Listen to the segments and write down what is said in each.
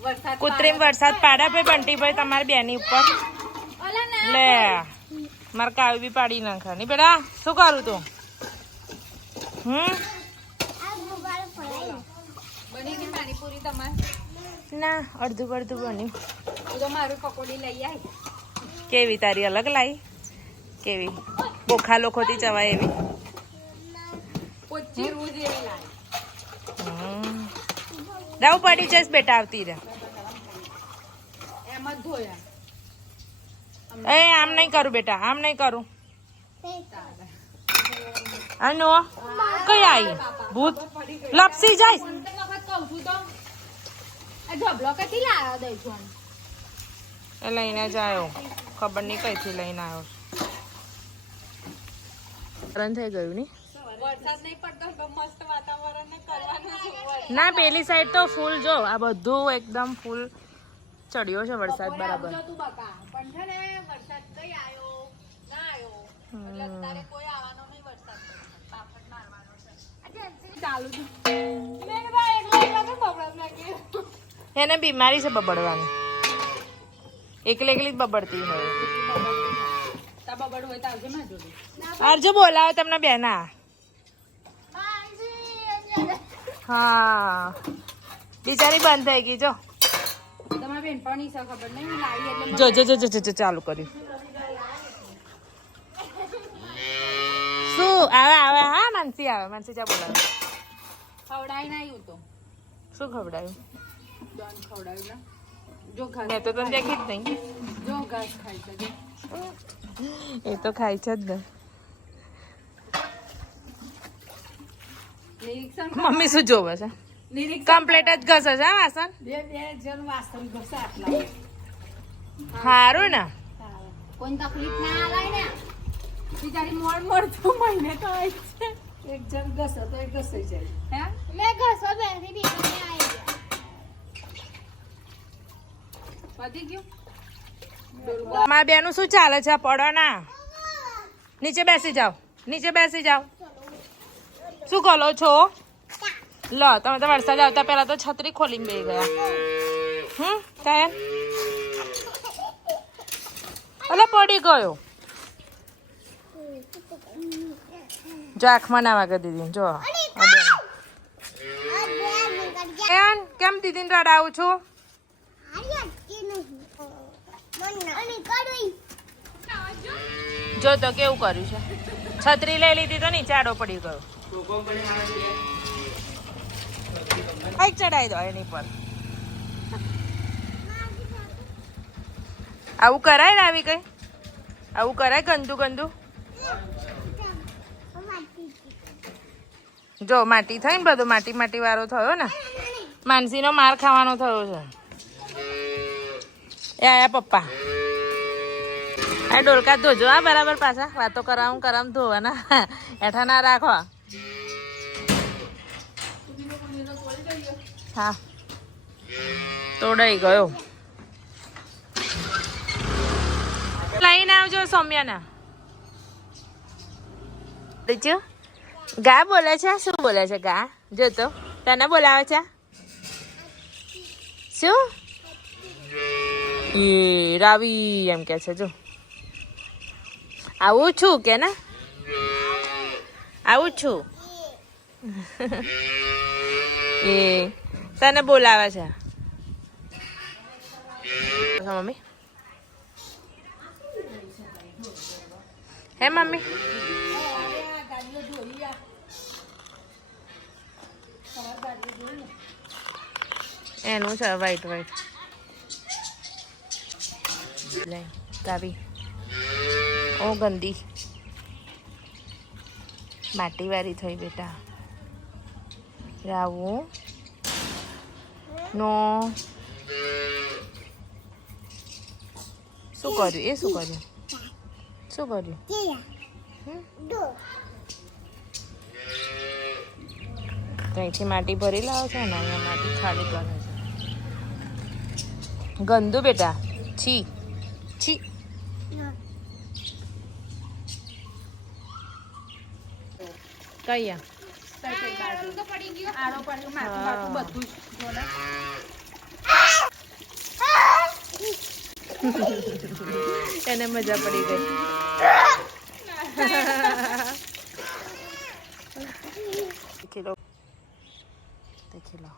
કૃત્રિમ વરસાદ પાડે ભાઈ બંટીભાઈ તમારી બેની ઉપર લે મારે કાવી બી પાડી નાખે નહીં બેટા શું કરું તું ના અડધું બન્યું કેવી તારી અલગ લાવી કેવી બોખા લોકોથી ચવાય એવી રાવ પડી જઈશ બેટા આવતી રે એ આમ નહીં કરું બેટા આમ નહીં કરું આનો કઈ આવી ભૂત લપસી જાય એ લઈને જાયો ખબર નહીં કઈથી લઈને આવ્યો રન થઈ ગયું ની ના પેલી સાઈડ તો ફૂલ જો આ બધું એકદમ ફૂલ ચડ્યો છે વરસાદ બરાબર એને બીમારી છે બબડવાની એકલી એકલી જ બબડતી હોય અર્જુ બોલાવો તમને બેના હા બિચારી બંધ થઈ ગઈ જો જો જો જો જો ચાલુ કર્યું શું આવે આવે હા માનસી આવે માનસી ચા બોલાવે શું ખવડાયું મેં તો તને દેખી જ નહીં એ તો ખાય છે જ ને મમ્મી શું જોવે છે કમ્પ્લીટ જ ઘસે છે વાસણ સારું ને કોઈ તકલીફ ના આવે ને બિચારી મોડ તો મહિને તો એક જણ ઘસે તો એક ઘસે જાય હે મે ઘસો બેસી બી આવી ગયા પતી ગયું મારા બેનું શું ચાલે છે પડો ના નીચે બેસી જાઓ શું કરો છો લો તમે તો વરસાદ આવતા પહેલા તો છત્રી ખોલીને બેસી ગયા કાયન અલે પડી ગયો જો આંખમાં ના વાગે દીદી જો કેમ દીદીને રડાવું છું જો તો કેવું કર્યું છે છત્રી લઈ લીધી તો નીચે આડો પડી ગયો કઈક ચડાવી દો એની પર આવું કરાય ને આવી કઈ આવું કરાય ગંદુ જો માટી થઈ ને બધું માટી વાળો થયો ને માનસી નો માર ખાવાનો થયો છે એ આયા પપ્પા આ ડોલકા ધોજો હા બરાબર પાછા વાતો કરાવું ધોવાના એઠા ના રાખો હા તોડાઈ ગયો લઈને આવજો સૌમ્યાના ગા બોલે છે શું બોલે છે ગા જો તો તને બોલાવે છે શું એ રાવી એમ કે છે જો આવું છું કે ને આવું છું એ તને બોલાવે છે મમ્મી હે મમ્મી એનું છે વ્હાઈટ લે કાવી ઓ ગંદી માટી વાળી થઈ બેટા રાવું નો શું કર્યું ત્યાંથી માટી ભરી લાવો છો ને અહીંયા માટી ખાલી કરે છે ગંદુ બેટા છી કયા એને મજા પડી ગઈ. દેખી લો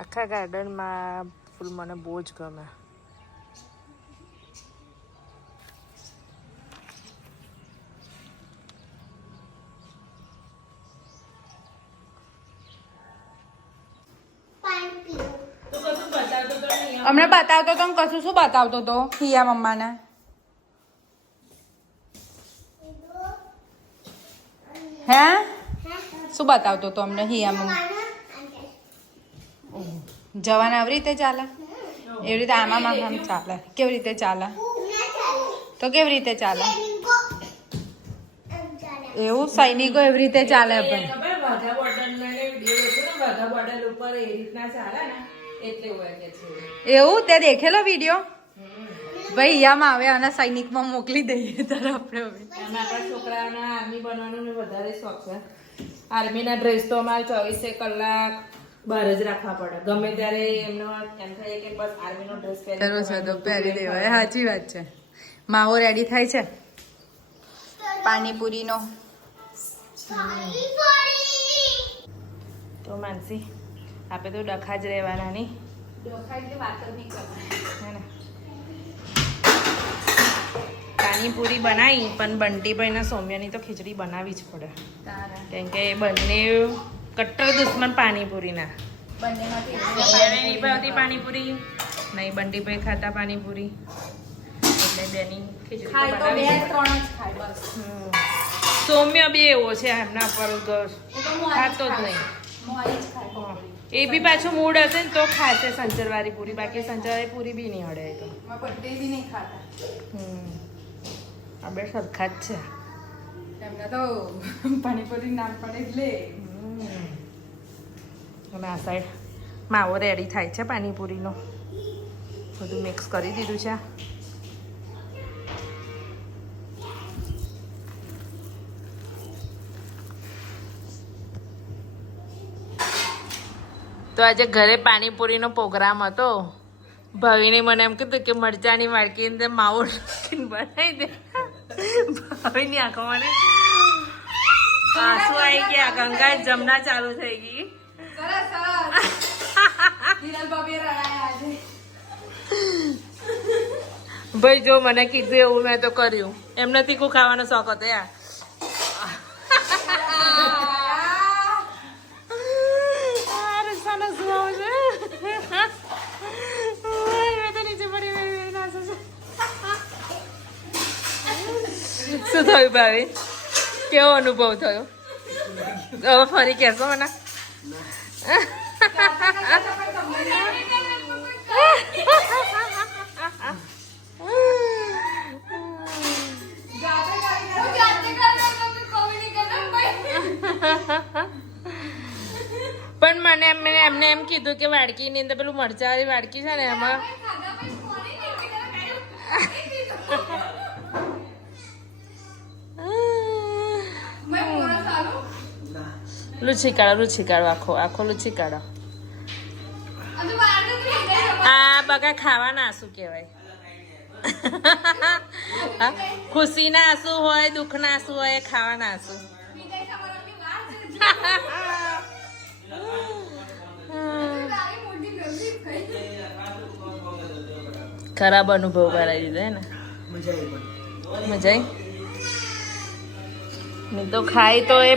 આખા ગાર્ડનમાં ફૂલ મને બહુ જ ગમે. હમણાં બતાવતો તો કશું શું બતાવતો તો હિયા મમ્માને હે શું બતાવતો તો અમને હિયા મમ્મા જવાન આવી રીતે ચાલે એવી રીતે આમ ચાલે કેવી રીતે ચાલે તો કેવી રીતે ચાલે એવું સૈનિકો એવી રીતે ચાલે પણ એવું તે દેખેલો વિડીયો ભાઈ યામાં આવે અને સૈનિકમાં મોકલી દઈએ ત્યારે આપણે હવે આપણા છોકરાઓના આર્મી બનવાનો વધારે શોખ છે. આર્મીના ડ્રેસ તો અમારે 24 કલાક બહાર જ રાખવા પડે. ગમે ત્યારે એમનો એમ થાય કે બસ આર્મીનો ડ્રેસ પહેરવો છે તો પહેરી દેવાય. સાચી વાત છે. માવો રેડી થાય છે પાણીપુરીનો. તો માનસી આપણે તો ડખા જ રહેવાના નહીં. પાણીપુરી બનાવી પણ બંટીભાઈ ને સૌમ્યની તો ખીચડી બનાવી જ પડે કેમ કે બંને કટ્ટર દુશ્મન પાણીપુરીના. સૌમ્યાને નહીં ભાવતી પાણીપુરી નહીં બંટીભાઈ ખાતા પાણીપુરી એટલે બેની ખીચડી. સૌમ્ય બી એવો છે એમના પર ખાતો જ નહીં. એ બી પાછું મૂડ હશે ને તો ખાશે સંચરવાળી પૂરી. બાકી સંચરવાળી પૂરી બી નહીં હડે તો આ બે સરખા જ છે એમને તો પાણીપુરી નામ પડે એટલે. અને આ સાઈડ માવો રેડી થાય છે પાણીપુરીનો. બધું મિક્સ કરી દીધું છે. તો આજે ઘરે પાણીપુરીનો પ્રોગ્રામ હતો. ભાવિને મને એમ કીધું કે મરચાની વાડકી અંદર માવો બનાવી દે. ભાવિની આંખોમાં આંસુ આવી ગયા. ગંગા જમના ચાલુ થઈ ગઈ. ભાઈ જો મને કીધું એવું મેં તો કર્યું. એમને તીખું ખાવાનો શોખ હતો યાર. શું થયું ભાઈ? કેવો અનુભવ થયો? હવે ફરી કહેશો મને? પણ મને એમને એમ કીધું કે વાડકીની અંદર પેલું મરચાવાળી વાડકી છે ને એમાં લુચી કાઢો આખો લુચી કાઢો. આ બગા ખાવાના આંસુ કહેવાય. ખુશીના આંસુ હોય, દુઃખના આંસુ હોય, ખાવાના આંસુ. ખરાબ અનુભવ કરાવી દીધો હે ને. મજા આવી નહીં તો ખાઈ તો એ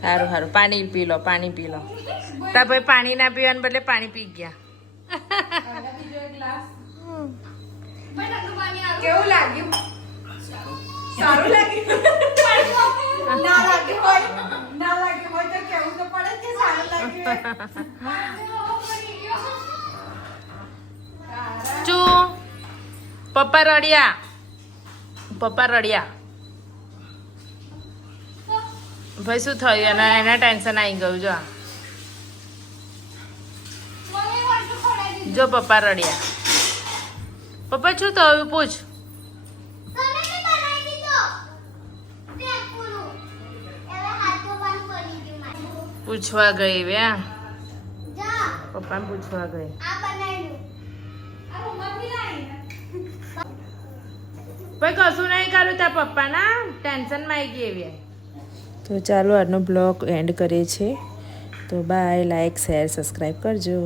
સારું પાણી પી લો. તા ભાઈ પાણી ના પીવાને બદલે પાણી પી ગયા. કેવું લાગ્યું? સારું લાગ્યું. ના લાગ્યું હોય તો કેવું તો પડે કે સારું લાગ્યું. પપ્પા રડ્યા. ભાઈ શું થયું? એના ટેન્શન આવી ગયું. જો પપ્પા રડ્યા. પપ્પા શું થયું? પૂછ. પૂછવા ગઈ વ્યા પપ્પાને પૂછવા ગઈ. ભાઈ કશું નહીં કરું ત્યાં પપ્પાના ટેન્શનમાં આવી ગઈ એવી. તો ચાલો આજનો બ્લોગ એન્ડ કરીએ છીએ. તો બાય, લાઈક, શેર, સબસ્ક્રાઈબ કરજો.